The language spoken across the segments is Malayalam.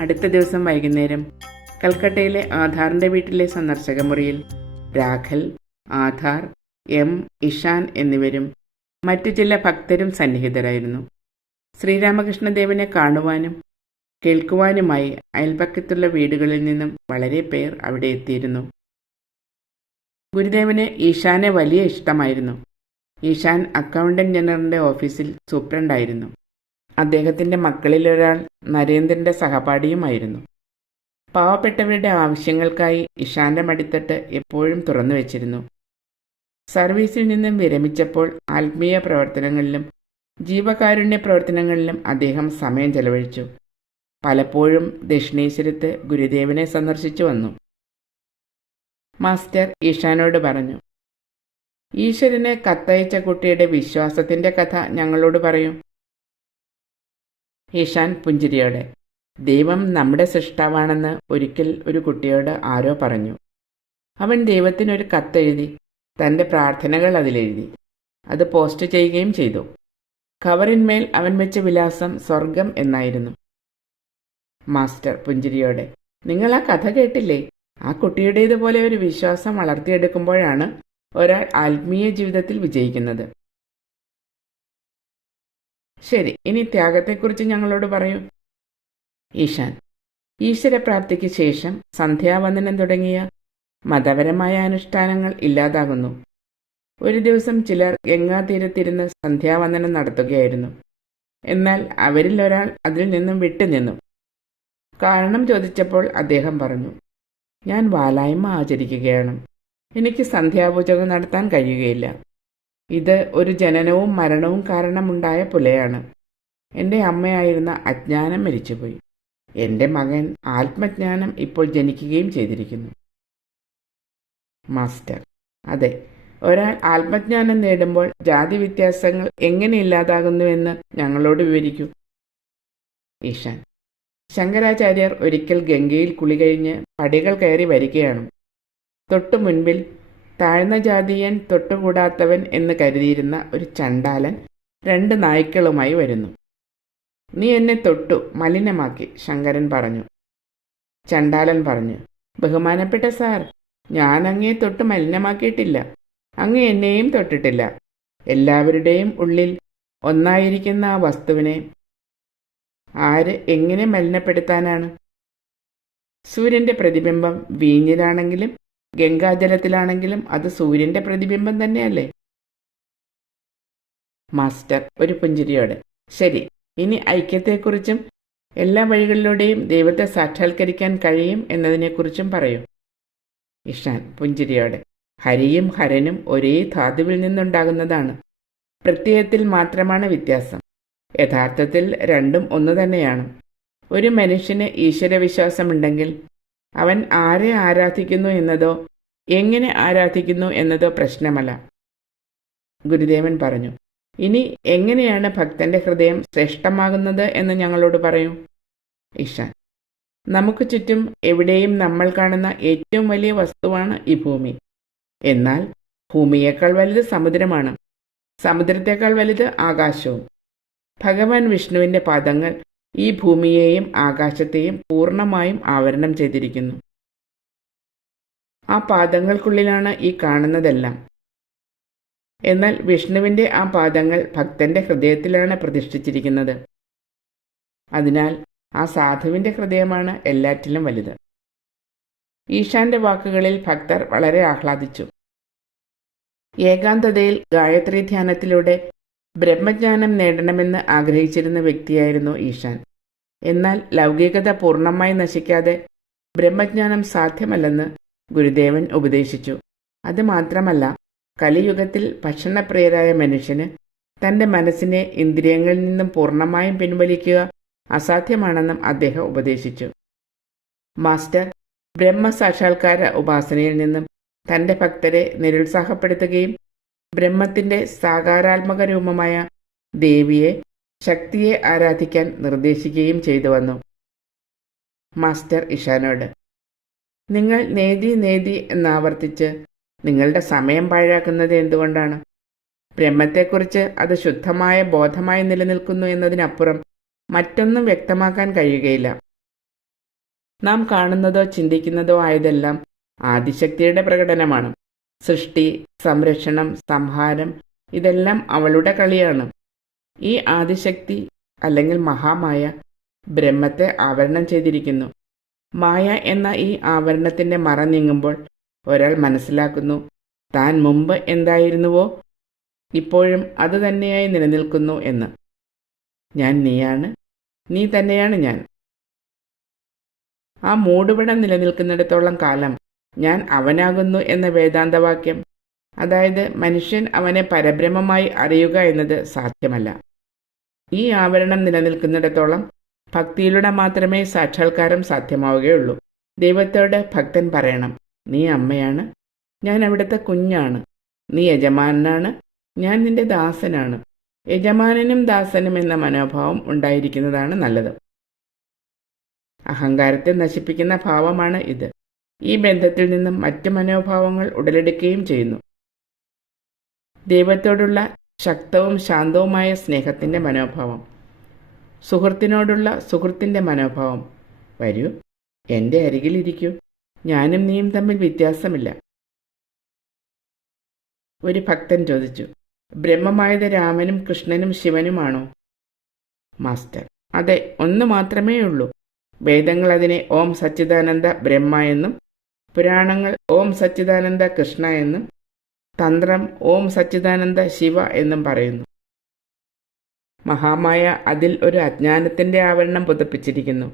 അടുത്ത ദിവസം വൈകുന്നേരം കൽക്കട്ടയിലെ ആധാറിന്റെ വീട്ടിലെ സന്ദർശക മുറിയിൽ രാഘൽ ആധാർ എം ഇഷാൻ എന്നിവരും മറ്റു ചില ഭക്തരും സന്നിഹിതരായിരുന്നു. ശ്രീരാമകൃഷ്ണദേവനെ കാണുവാനും കേൾക്കുവാനുമായി അയൽപക്കത്തുള്ള വീടുകളിൽ നിന്നും വളരെ പേർ അവിടെ എത്തിയിരുന്നു. ഗുരുദേവന് ഈശാനെ വലിയ ഇഷ്ടമായിരുന്നു. ഈശാൻ അക്കൗണ്ടന്റ് ജനറലിന്റെ ഓഫീസിൽ സൂപ്രണ്ടായിരുന്നു അദ്ദേഹത്തിന്റെ മക്കളിലൊരാൾ നരേന്ദ്രന്റെ സഹപാഠിയുമായിരുന്നു. പാവപ്പെട്ടവരുടെ ആവശ്യങ്ങൾക്കായി ഇഷാന്റെ മടിത്തട്ട് എപ്പോഴും തുറന്നു വെച്ചിരുന്നു. സർവീസിൽ നിന്നും വിരമിച്ചപ്പോൾ ആത്മീയ പ്രവർത്തനങ്ങളിലും ജീവകാരുണ്യ പ്രവർത്തനങ്ങളിലും അദ്ദേഹം സമയം ചെലവഴിച്ചു. പലപ്പോഴും ദക്ഷിണേശ്വരത്ത് ഗുരുദേവനെ സന്ദർശിച്ചു വന്നു. മാസ്റ്റർ ഈഷാനോട് പറഞ്ഞു ഈശ്വരനെ കത്തയച്ച കുട്ടിയുടെ വിശ്വാസത്തിന്റെ കഥ ഞങ്ങളോട് പറയൂ. ഈശാൻ പുഞ്ചിരിയോടെ ദൈവം നമ്മുടെ സൃഷ്ടാവാണെന്ന് ഒരിക്കൽ ഒരു കുട്ടിയോട് ആരോ പറഞ്ഞു. അവൻ ദൈവത്തിനൊരു കത്തെഴുതി തന്റെ പ്രാർത്ഥനകൾ അതിലെഴുതി. അത് പോസ്റ്റ് ചെയ്യുകയും ചെയ്തു. കവറിന്മേൽ അവൻ വെച്ച വിലാസം സ്വർഗം എന്നായിരുന്നു. മാസ്റ്റർ പുഞ്ചിരിയോടെ നിങ്ങൾ ആ കഥ കേട്ടില്ലേ? ആ കുട്ടിയുടേതുപോലെ ഒരു വിശ്വാസം വളർത്തിയെടുക്കുമ്പോഴാണ് ഒരാൾ ആത്മീയ ജീവിതത്തിൽ വിജയിക്കുന്നത്. ശരി ഇനി ത്യാഗത്തെക്കുറിച്ച് ഞങ്ങളോട് പറയൂ. ഈശാൻ ഈശ്വരപ്രാപ്തിക്ക് ശേഷം സന്ധ്യാവന്ദനം തുടങ്ങിയ മതപരമായ അനുഷ്ഠാനങ്ങൾ ഇല്ലാതാകുന്നു. ഒരു ദിവസം ചിലർ ഗംഗാതീരത്തിരുന്ന് സന്ധ്യാവന്ദനം നടത്തുകയായിരുന്നു. എന്നാൽ അവരിൽ ഒരാൾ അതിൽ നിന്നും വിട്ടുനിന്നു കാരണം ചോദിച്ചപ്പോൾ അദ്ദേഹം പറഞ്ഞു ഞാൻ വാലായ്മ ആചരിക്കുകയാണ്. എനിക്ക് സന്ധ്യാപൂജകൾ നടത്താൻ കഴിയുകയില്ല. ഇത് ഒരു ജനനവും മരണവും കാരണമുണ്ടായ പുലയാണ്. എന്റെ അമ്മയായിരുന്ന അജ്ഞാനം മരിച്ചുപോയി. എന്റെ മകൻ ആത്മജ്ഞാനം ഇപ്പോൾ ജനിക്കുകയും ചെയ്തിരിക്കുന്നു. മാസ്റ്റർ അതെ ഒരാൾ ആത്മജ്ഞാനം നേടുമ്പോൾ ജാതി വ്യത്യാസങ്ങൾ എങ്ങനെ ഇല്ലാതാകുന്നുവെന്ന് ഞങ്ങളോട് വിവരിക്കൂ. ഈശാൻ ശങ്കരാചാര്യർ ഒരിക്കൽ ഗംഗയിൽ കുളി കഴിഞ്ഞ് പടികൾ കയറി വരികയാണ്. തൊട്ടു മുൻപിൽ താഴ്ന്ന ജാതീയൻ തൊട്ടുകൂടാത്തവൻ എന്ന് കരുതിയിരുന്ന ഒരു ചണ്ടാലൻ രണ്ട് നായ്ക്കളുമായി വരുന്നു. നീ എന്നെ തൊട്ടു മലിനമാക്കി ശങ്കരൻ പറഞ്ഞു. ചണ്ടാലൻ പറഞ്ഞു. ബഹുമാനപ്പെട്ട സാർ ഞാൻ അങ്ങേ തൊട്ട് മലിനമാക്കിയിട്ടില്ല. അങ്ങ് എന്നെയും തൊട്ടിട്ടില്ല. എല്ലാവരുടെയും ഉള്ളിൽ ഒന്നായിരിക്കുന്ന ആ വസ്തുവിനെ ആര് എങ്ങനെ മലിനപ്പെടുത്താനാണ്? സൂര്യന്റെ പ്രതിബിംബം വീഞ്ഞിലാണെങ്കിലും ഗംഗാജലത്തിലാണെങ്കിലും അത് സൂര്യന്റെ പ്രതിബിംബം തന്നെയല്ലേ? മാസ്റ്റർ ഒരു പുഞ്ചിരിയോടെ. ശരി ഇനി ഐക്യത്തെക്കുറിച്ചും എല്ലാ വഴികളിലൂടെയും ദൈവത്തെ സാക്ഷാത്കരിക്കാൻ കഴിയും എന്നതിനെക്കുറിച്ചും പറയൂ. ഇഷാൻ പുഞ്ചിരിയോടെ. ഹരിയും ഹരനും ഒരേ ധാതുവിൽ നിന്നുണ്ടാകുന്നതാണ്. പ്രത്യയത്തിൽ മാത്രമാണ് വ്യത്യാസം. യഥാർത്ഥത്തിൽ രണ്ടും ഒന്നു തന്നെയാണ്. ഒരു മനുഷ്യന് ഈശ്വരവിശ്വാസമുണ്ടെങ്കിൽ അവൻ ആരെ ആരാധിക്കുന്നു എന്നതോ എങ്ങനെ ആരാധിക്കുന്നു എന്നതോ പ്രശ്നമല്ല. ഗുരുദേവൻ പറഞ്ഞു ഇനി എങ്ങനെയാണ് ഭക്തന്റെ ഹൃദയം ശ്രേഷ്ഠമാകുന്നത് എന്ന് ഞങ്ങളോട് പറയൂ? ഇഷാൻ നമുക്ക് ചുറ്റും എവിടെയും നമ്മൾ കാണുന്ന ഏറ്റവും വലിയ വസ്തുവാണ് ഈ ഭൂമി. എന്നാൽ ഭൂമിയേക്കാൾ വലുത് സമുദ്രമാണ്. സമുദ്രത്തേക്കാൾ വലുത് ആകാശവും. ഭഗവാൻ വിഷ്ണുവിന്റെ പാദങ്ങൾ ഈ ഭൂമിയെയും ആകാശത്തെയും പൂർണമായും ആവരണം ചെയ്തിരിക്കുന്നു. ആ പാദങ്ങൾക്കുള്ളിലാണ് ഈ കാണുന്നതെല്ലാം. എന്നാൽ വിഷ്ണുവിന്റെ ആ പാദങ്ങൾ ഭക്തന്റെ ഹൃദയത്തിലാണ് പ്രതിഷ്ഠിച്ചിരിക്കുന്നത്. അതിനാൽ ആ സാധുവിന്റെ ഹൃദയമാണ് എല്ലാറ്റിലും വലുത്. ഈശാന്റെ വാക്കുകളിൽ ഭക്തർ വളരെ ആഹ്ലാദിച്ചു. ഏകാന്തതയിൽ ഗായത്രി ധ്യാനത്തിലൂടെ ബ്രഹ്മജ്ഞാനം നേടണമെന്ന് ആഗ്രഹിച്ചിരുന്ന വ്യക്തിയായിരുന്നു ഈശാൻ. എന്നാൽ ലൗകികത പൂർണമായി നശിക്കാതെ ബ്രഹ്മജ്ഞാനം സാധ്യമല്ലെന്ന് ഗുരുദേവൻ ഉപദേശിച്ചു. അത് മാത്രമല്ല കലിയുഗത്തിൽ ഭക്ഷണപ്രിയരായ മനുഷ്യന് തന്റെ മനസ്സിനെ ഇന്ദ്രിയങ്ങളിൽ നിന്നും പൂർണമായും പിൻവലിക്കുക അസാധ്യമാണെന്നും അദ്ദേഹം ഉപദേശിച്ചു. മാസ്റ്റർ ബ്രഹ്മസാക്ഷാത്കാര ഉപാസനയിൽ നിന്നും തന്റെ ഭക്തരെ നിരുത്സാഹപ്പെടുത്തുകയും ബ്രഹ്മത്തിന്റെ സാകാരാത്മക രൂപമായ ദേവിയെ ശക്തിയെ ആരാധിക്കാൻ നിർദ്ദേശിക്കുകയും ചെയ്തു വന്നു. മാസ്റ്റർ ഇഷാനോട് നിങ്ങൾ നേതി നേതി എന്നാവർത്തിച്ച് നിങ്ങളുടെ സമയം പാഴാക്കുന്നത് എന്തുകൊണ്ടാണ്? ബ്രഹ്മത്തെക്കുറിച്ച് അത് ശുദ്ധമായ ബോധമായി നിലനിൽക്കുന്നു എന്നതിനപ്പുറം മറ്റൊന്നും വ്യക്തമാക്കാൻ കഴിയുകയില്ല. നാം കാണുന്നതോ ചിന്തിക്കുന്നതോ ആയതെല്ലാം ആദിശക്തിയുടെ പ്രകടനമാണ്. സൃഷ്ടി സംരക്ഷണം സംഹാരം ഇതെല്ലാം അവളുടെ കളിയാണ്. ഈ ആദിശക്തി അല്ലെങ്കിൽ മഹാമായ ബ്രഹ്മത്തെ ആവരണം ചെയ്തിരിക്കുന്നു. മായ എന്ന ഈ ആവരണത്തിന്റെ മറ നീങ്ങുമ്പോൾ ഒരാൾ മനസ്സിലാക്കുന്നു താൻ മുമ്പ് എന്തായിരുന്നുവോ? ഇപ്പോഴും അത് തന്നെയായി നിലനിൽക്കുന്നു എന്ന്. ഞാൻ നീയാണ് നീ തന്നെയാണ് ഞാൻ. ആ മൂടുപടം നിലനിൽക്കുന്നിടത്തോളം കാലം ഞാൻ അവനാകുന്നു എന്ന വേദാന്തവാക്യം. അതായത് മനുഷ്യൻ അവനെ പരബ്രഹ്മമായി അറിയുക എന്നത് സാധ്യമല്ല. ഈ ആവരണം നിലനിൽക്കുന്നിടത്തോളം ഭക്തിയിലൂടെ മാത്രമേ സാക്ഷാത്കാരം സാധ്യമാവുകയുള്ളൂ. ദൈവത്തോട് ഭക്തൻ പറയണം നീ അമ്മയാണ് ഞാൻ അവിടുത്തെ കുഞ്ഞാണ് നീ യജമാനാണ് ഞാൻ നിന്റെ ദാസനാണ് യജമാനനും ദാസനും എന്ന മനോഭാവം ഉണ്ടായിരിക്കുന്നതാണ് നല്ലത്. അഹങ്കാരത്തെ നശിപ്പിക്കുന്ന ഭാവമാണ് ഇത്. ഈ ബന്ധത്തിൽ നിന്നും മറ്റ് മനോഭാവങ്ങൾ ഉടലെടുക്കുകയും ചെയ്യുന്നു. ദൈവത്തോടുള്ള ശക്തവും ശാന്തവുമായ സ്നേഹത്തിന്റെ മനോഭാവം. സുഹൃത്തിനോടുള്ള സുഹൃത്തിന്റെ മനോഭാവം. വരൂ എന്റെ അരികിലിരിക്കൂ ഞാനും നീയും തമ്മിൽ വ്യത്യാസമില്ല. ഒരു ഭക്തൻ ചോദിച്ചു ബ്രഹ്മമായത് രാമനും കൃഷ്ണനും ശിവനുമാണോ? മാസ്റ്റർ അതെ ഒന്ന് മാത്രമേ ഉള്ളൂ വേദങ്ങൾ അതിനെ ഓം സച്ചിദാനന്ദ ബ്രഹ്മ എന്നും പുരാണങ്ങൾ ഓം സച്ചിദാനന്ദ കൃഷ്ണ എന്നും തന്ത്രം ഓം സച്ചിദാനന്ദ ശിവ എന്നും പറയുന്നു. മഹാമായ അതിൽ ഒരു അജ്ഞാനത്തിന്റെ ആവരണം പുതപ്പിച്ചിരിക്കുന്നു.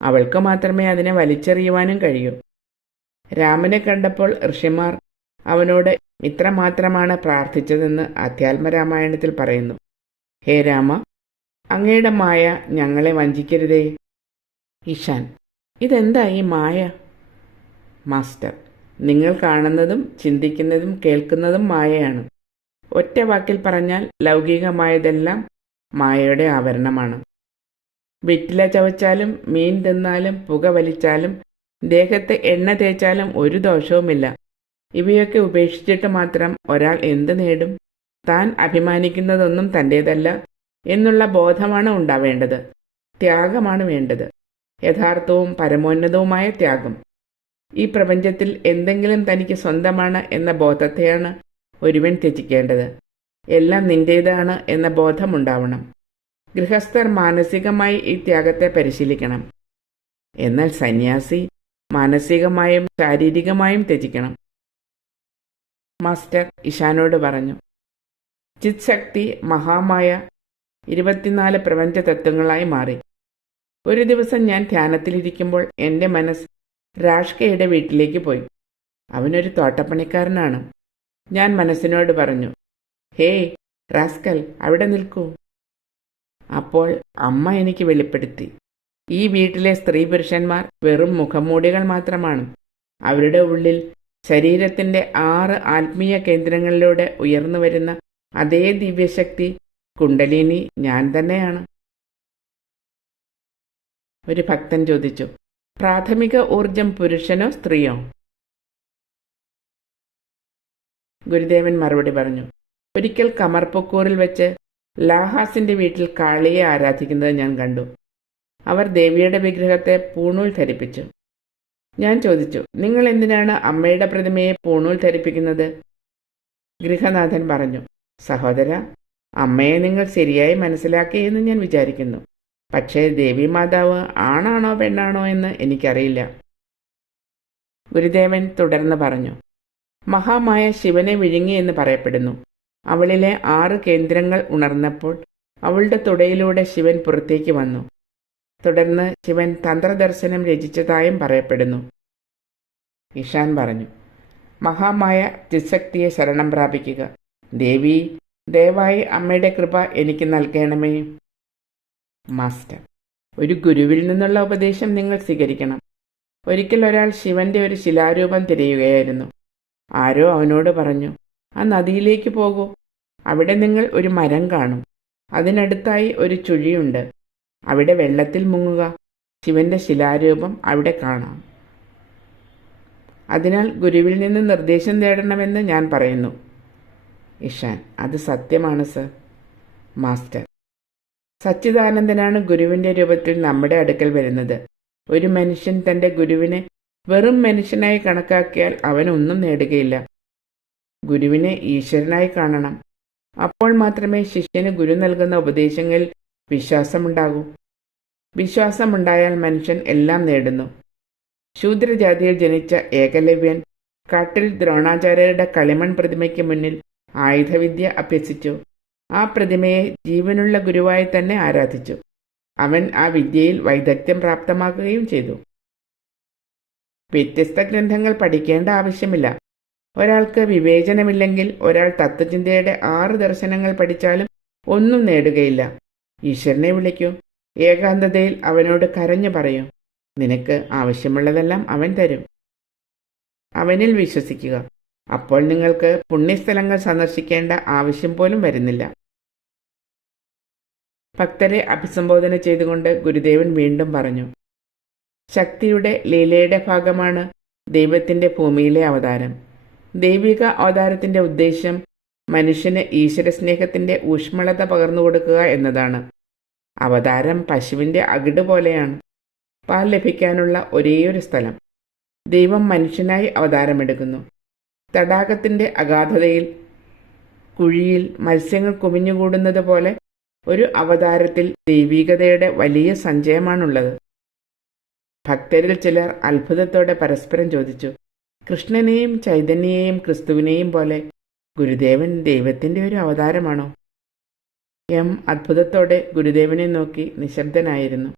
അവൾക്ക് മാത്രമേ അതിനെ വലിച്ചെറിയുവാനും കഴിയൂ. രാമനെ കണ്ടപ്പോൾ ഋഷിമാർ അവനോട് ഇത്രമാത്രമാണ് പ്രാർത്ഥിച്ചതെന്ന് അധ്യാത്മരാമായണത്തിൽ പറയുന്നു. ഹേ രാമ അങ്ങയുടെ മായ ഞങ്ങളെ വഞ്ചിക്കരുതേ. ഇഷാൻ ഇതെന്താ ഈ മായ? മാസ്റ്റർ. നിങ്ങൾ കാണുന്നതും ചിന്തിക്കുന്നതും കേൾക്കുന്നതും മായയാണ്. ഒറ്റ വാക്കിൽ പറഞ്ഞാൽ ലൗകികമായതെല്ലാം മായയുടെ ആവരണമാണ്. വിറ്റില ചവച്ചാലും മീൻ തിന്നാലും പുക വലിച്ചാലും ദേഹത്ത് എണ്ണ തേച്ചാലും ഒരു ദോഷവുമില്ല. ഇവയൊക്കെ ഉപേക്ഷിച്ചിട്ട് മാത്രം ഒരാൾ എന്ത് നേടും? താൻ അഭിമാനിക്കുന്നതൊന്നും തന്റേതല്ല എന്നുള്ള ബോധമാണ് ഉണ്ടാവേണ്ടത്. ത്യാഗമാണ് വേണ്ടത്. യഥാർത്ഥവും പരമോന്നതവുമായ ത്യാഗം. ഈ പ്രപഞ്ചത്തിൽ എന്തെങ്കിലും തനിക്ക് സ്വന്തമാണ് എന്ന ബോധത്തെയാണ് ഒരുവൻ ത്യജിക്കേണ്ടത്. എല്ലാം നിന്റേതാണ് എന്ന ബോധമുണ്ടാവണം. ഗൃഹസ്ഥർ മാനസികമായി ഈ ത്യാഗത്തെ പരിശീലിക്കണം. എന്നാൽ സന്യാസി മാനസികമായും ശാരീരികമായും ത്യജിക്കണം. മാസ്റ്റർ ഇഷാനോട് പറഞ്ഞു ചിത് ശക്തി മഹാമായ ഇരുപത്തിനാല് പ്രപഞ്ച തത്വങ്ങളായി മാറി. ഒരു ദിവസം ഞാൻ ധ്യാനത്തിലിരിക്കുമ്പോൾ എന്റെ മനസ്സ് രാഷ്കയുടെ വീട്ടിലേക്ക് പോയി. അവനൊരു തോട്ടപ്പണിക്കാരനാണ്. ഞാൻ മനസ്സിനോട് പറഞ്ഞു ഹേയ് റാസ്കൽ അവിടെ നിൽക്കൂ. അപ്പോൾ അമ്മ എനിക്ക് വെളിപ്പെടുത്തി ഈ വീട്ടിലെ സ്ത്രീ പുരുഷന്മാർ വെറും മുഖമൂടികൾ മാത്രമാണ്. അവരുടെ ഉള്ളിൽ ശരീരത്തിന്റെ ആറ് ആത്മീയ കേന്ദ്രങ്ങളിലൂടെ ഉയർന്നു വരുന്ന അതേ ദിവ്യശക്തി കുണ്ടലിനി ഞാൻ തന്നെയാണ്. ഒരു ഭക്തൻ ചോദിച്ചു പ്രാഥമിക ഊർജം പുരുഷനോ സ്ത്രീയോ? ഗുരുദേവൻ മറുപടി പറഞ്ഞു ഒരിക്കൽ കമർപ്പൊക്കൂറിൽ വെച്ച് ലാഹാസിന്റെ വീട്ടിൽ കാളിയെ ആരാധിക്കുന്നത് ഞാൻ കണ്ടു. അവർ ദേവിയുടെ വിഗ്രഹത്തെ പൂണൂൽ ധരിപ്പിച്ചു. ഞാൻ ചോദിച്ചു നിങ്ങൾ എന്തിനാണ് അമ്മയുടെ പ്രതിമയെ പൂണൂൽ ധരിപ്പിക്കുന്നത്? ഗൃഹനാഥൻ പറഞ്ഞു സഹോദര അമ്മയെ നിങ്ങൾ ശരിയായി മനസ്സിലാക്കിയെന്ന് ഞാൻ വിചാരിക്കുന്നു. പക്ഷേ ദേവി മാതാവ് ആണാണോ പെണ്ണാണോ എന്ന് എനിക്കറിയില്ല. ഗുരുദേവൻ തുടർന്ന് പറഞ്ഞു മഹാമായ ശിവനെ വിഴുങ്ങി എന്ന് പറയപ്പെടുന്നു. അവളിലെ ആറ് കേന്ദ്രങ്ങൾ ഉണർന്നപ്പോൾ അവളുടെ തുടയിലൂടെ ശിവൻ പുറത്തേക്ക് വന്നു. തുടർന്ന് ശിവൻ തന്ത്രദർശനം രചിച്ചതായും പറയപ്പെടുന്നു. ഇഷാൻ പറഞ്ഞു മഹാമായ ത്രിശക്തിയെ ശരണം പ്രാപിക്കുക. ദേവി ദയവായി അമ്മയുടെ കൃപ എനിക്ക് നൽകണമേ. മാസ്റ്റർ ഒരു ഗുരുവിൽ നിന്നുള്ള ഉപദേശം നിങ്ങൾ സ്വീകരിക്കണം. ഒരിക്കൽ ഒരാൾ ശിവന്റെ ഒരു ശിലാരൂപം തിരയുകയായിരുന്നു. ആരോ അവനോട് പറഞ്ഞു ആ നദിയിലേക്ക് പോകൂ. അവിടെ നിങ്ങൾ ഒരു മരം കാണും. അതിനടുത്തായി ഒരു ചുഴിയുണ്ട്. അവിടെ വെള്ളത്തിൽ മുങ്ങുക. ശിവന്റെ ശിലാരൂപം അവിടെ കാണാം. അതിനാൽ ഗുരുവിൽ നിന്ന് നിർദ്ദേശം തേടണമെന്ന് ഞാൻ പറയുന്നു. ഇഷാൻ അത് സത്യമാണ് സർ. മാസ്റ്റർ സച്ചിദാനന്ദനാണ് ഗുരുവിന്റെ രൂപത്തിൽ നമ്മുടെ അടുക്കൽ വരുന്നത്. ഒരു മനുഷ്യൻ തന്റെ ഗുരുവിനെ വെറും മനുഷ്യനായി കണക്കാക്കിയാൽ അവൻ ഒന്നും നേടുകയില്ല. ഗുരുവിനെ ഈശ്വരനായി കാണണം. അപ്പോൾ മാത്രമേ ശിഷ്യന് ഗുരു നൽകുന്ന ഉപദേശങ്ങളിൽ വിശ്വാസമുണ്ടാകൂ. വിശ്വാസമുണ്ടായാൽ മനുഷ്യൻ എല്ലാം നേടുന്നു. ശൂദ്രജാതിയിൽ ജനിച്ച ഏകലവ്യൻ കാട്ടിൽ ദ്രോണാചാര്യരുടെ കളിമൺ പ്രതിമയ്ക്ക് മുന്നിൽ ആയുധവിദ്യ അഭ്യസിച്ചു. ആ പ്രതിമയെ ജീവനുള്ള ഗുരുവായി തന്നെ ആരാധിച്ചു. അവൻ ആ വിദ്യയിൽ വൈദഗ്ധ്യം പ്രാപ്തമാക്കുകയും ചെയ്തു. വ്യത്യസ്ത ഗ്രന്ഥങ്ങൾ പഠിക്കേണ്ട ആവശ്യമില്ല. ഒരാൾക്ക് വിവേചനമില്ലെങ്കിൽ ഒരാൾ തത്വചിന്തയുടെ ആറ് ദർശനങ്ങൾ പഠിച്ചാലും ഒന്നും നേടുകയില്ല. ഈശ്വരനെ വിളിക്കൂ. ഏകാന്തതയിൽ അവനോട് കരഞ്ഞു പറയൂ. നിനക്ക് ആവശ്യമുള്ളതെല്ലാം അവൻ തരും. അവനിൽ വിശ്വസിക്കുക. അപ്പോൾ നിങ്ങൾക്ക് പുണ്യസ്ഥലങ്ങൾ സന്ദർശിക്കേണ്ട ആവശ്യം പോലും വരുന്നില്ല. ഭക്തരെ അഭിസംബോധന ചെയ്തുകൊണ്ട് ഗുരുദേവൻ വീണ്ടും പറഞ്ഞു. ശക്തിയുടെ ലീലയുടെ ഭാഗമാണ് ദൈവത്തിന്റെ ഭൂമിയിലെ അവതാരം. ദൈവിക അവതാരത്തിന്റെ ഉദ്ദേശ്യം മനുഷ്യന് ഈശ്വര സ്നേഹത്തിന്റെ ഊഷ്മളത പകർന്നു കൊടുക്കുക എന്നതാണ്. അവതാരം പശുവിന്റെ അകിട് പോലെയാണ്. പാൽ ലഭിക്കാനുള്ള ഒരേയൊരു സ്ഥലം. ദൈവം മനുഷ്യനായി അവതാരമെടുക്കുന്നു. തടാകത്തിന്റെ അഗാധതയിൽ കുഴിയിൽ മത്സ്യങ്ങൾ കുമിഞ്ഞുകൂടുന്നത് പോലെ ഒരു അവതാരത്തിൽ ദൈവികതയുടെ വലിയ സഞ്ചയമാണുള്ളത്. ഭക്തരിൽ ചിലർ അത്ഭുതത്തോടെ പരസ്പരം ചോദിച്ചു കൃഷ്ണനെയും ചൈതന്യയെയും ക്രിസ്തുവിനെയും പോലെ ഗുരുദേവൻ ദൈവത്തിന്റെ ഒരു അവതാരമാണോ? എം അത്ഭുതത്തോടെ ഗുരുദേവനെ നോക്കി നിശബ്ദനായിരുന്നു.